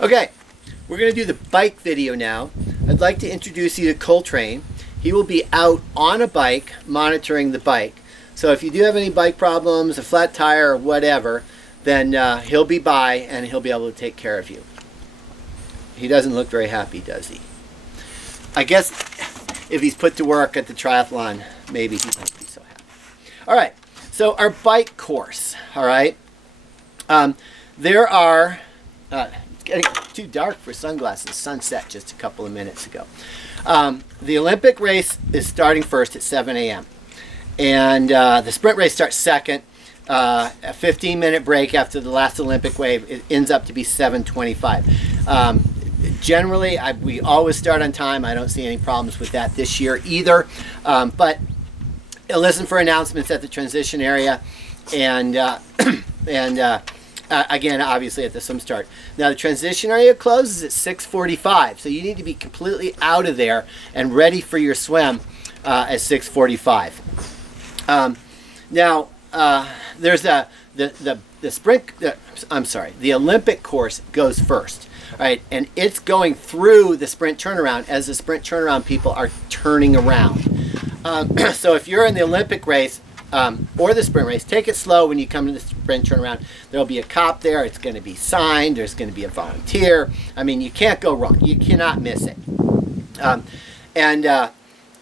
Okay, we're going to do the bike video now. I'd like to introduce you to Coltrane. He will be out on a bike monitoring the bike. So if you do have any bike problems, a flat tire or whatever, then he'll be by and he'll be able to take care of you. He doesn't look very happy, does he? I guess if he's put to work at the triathlon, maybe he won't be so happy. All right, so our bike course, all right? There are, it's getting too dark for sunglasses, sunset just a couple of minutes ago. The Olympic race is starting first at 7 a.m. And the sprint race starts second. A 15-minute break after the last Olympic wave. It ends up to be 7:25. Generally, we always start on time. I don't see any problems with that this year either. But listen for announcements at the transition area, and again, obviously at the swim start. Now the transition area closes at 6:45, so you need to be completely out of there and ready for your swim at 6:45. Now there's the sprint. The Olympic course goes first. Right, and it's going through the sprint turnaround as the sprint turnaround people are turning around. So if you're in the Olympic race or the sprint race, take it slow when you come to the sprint turnaround. There'll be a cop there. It's going to be signed. There's going to be a volunteer. I mean, you can't go wrong. You cannot miss it.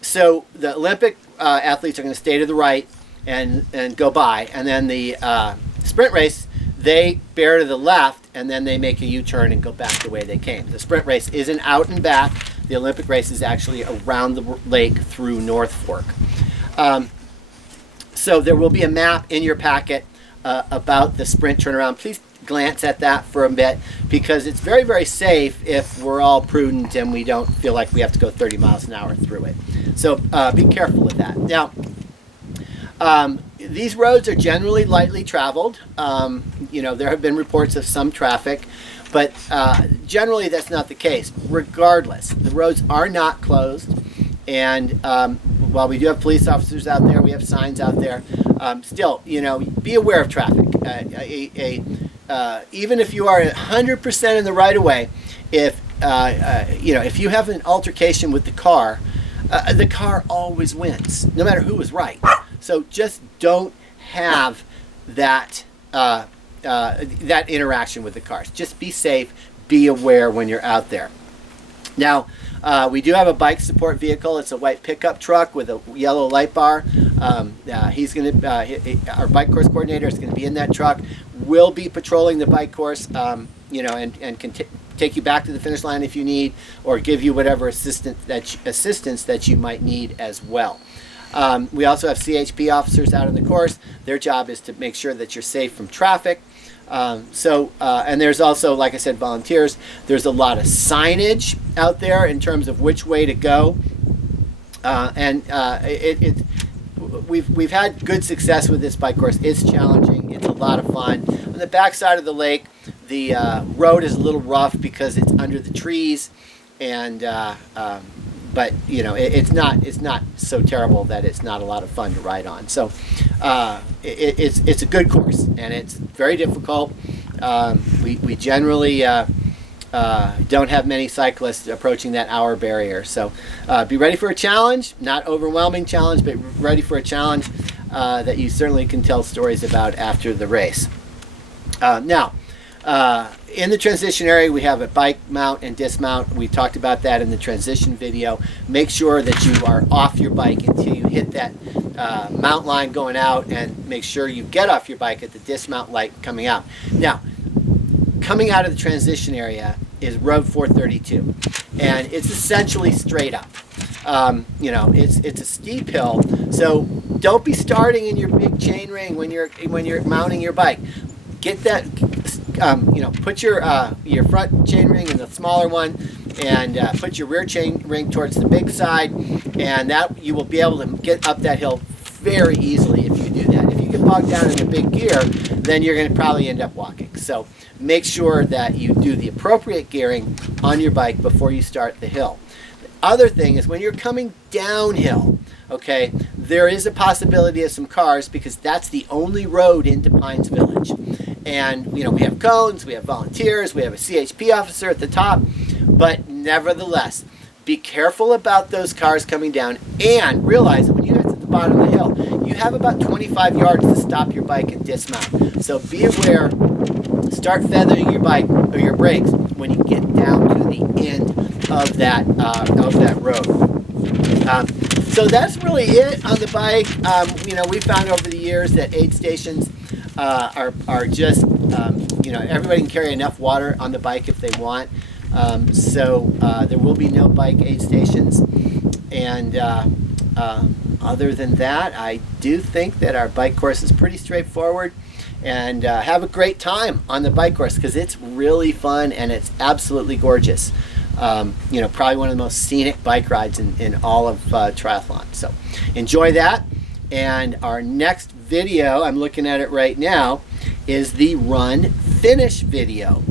So the Olympic athletes are going to stay to the right and go by, and then the sprint race, they bear to the left, and then they make a U-turn and go back the way they came. The sprint race isn't out and back. The Olympic race is actually around the lake through North Fork. So there will be a map in your packet about the sprint turnaround. Please glance at that for a bit, because it's very, very safe if we're all prudent and we don't feel like we have to go 30 miles an hour through it. So be careful with that. Now, these roads are generally lightly traveled. There have been reports of some traffic, but generally that's not the case. Regardless, the roads are not closed, and while we do have police officers out there, we have signs out there, still, be aware of traffic. Even if you are 100% in the right of way, if you have an altercation with the car always wins, no matter who is right. So just don't have that that interaction with the cars. Just be safe. Be aware when you're out there. Now, we do have a bike support vehicle. It's a white pickup truck with a yellow light bar. Our bike course coordinator is going to be in that truck. We'll be patrolling the bike course, and can take you back to the finish line if you need, or give you whatever assistance that you might need as well. We also have CHP officers out on the course. Their job is to make sure that you're safe from traffic. And there's also, like I said, volunteers. There's a lot of signage out there in terms of which way to go. We've had good success with this bike course. It's challenging. It's a lot of fun. On the back side of the lake, the road is a little rough because it's under the trees, and but it's not so terrible that it's not a lot of fun to ride on. So it's a good course, and it's very difficult. We generally don't have many cyclists approaching that hour barrier. So be ready for a challenge, not overwhelming challenge, but ready for a challenge that you certainly can tell stories about after the race. Now, in the transition area, we have a bike mount and dismount. We talked about that in the transition video. Make sure that you are off your bike until you hit that mount line going out, and make sure you get off your bike at the dismount light coming out. Now, coming out of the transition area is Road 432, and it's essentially straight up. It's a steep hill, so don't be starting in your big chain ring when you're mounting your bike. Get that, put your front chain ring in the smaller one, and put your rear chain ring towards the big side, and that you will be able to get up that hill very easily if you do that. If you get bogged down in the big gear, then you're going to probably end up walking. So make sure that you do the appropriate gearing on your bike before you start the hill. The other thing is when you're coming downhill, okay, there is a possibility of some cars, because that's the only road into Pines Village. And we have cones, we have volunteers, we have a CHP officer at the top, but nevertheless, be careful about those cars coming down, and realize that when you get to the bottom of the hill, you have about 25 yards to stop your bike and dismount. So be aware, start feathering your bike or your brakes when you get down to the end of that road. So that's really it on the bike. We found over the years that aid stations are just, everybody can carry enough water on the bike if they want. So there will be no bike aid stations. And other than that, I do think that our bike course is pretty straightforward. And have a great time on the bike course, because it's really fun and it's absolutely gorgeous. Probably one of the most scenic bike rides in all of triathlon. So enjoy that. And our next video, I'm looking at it right now, is the run finish video.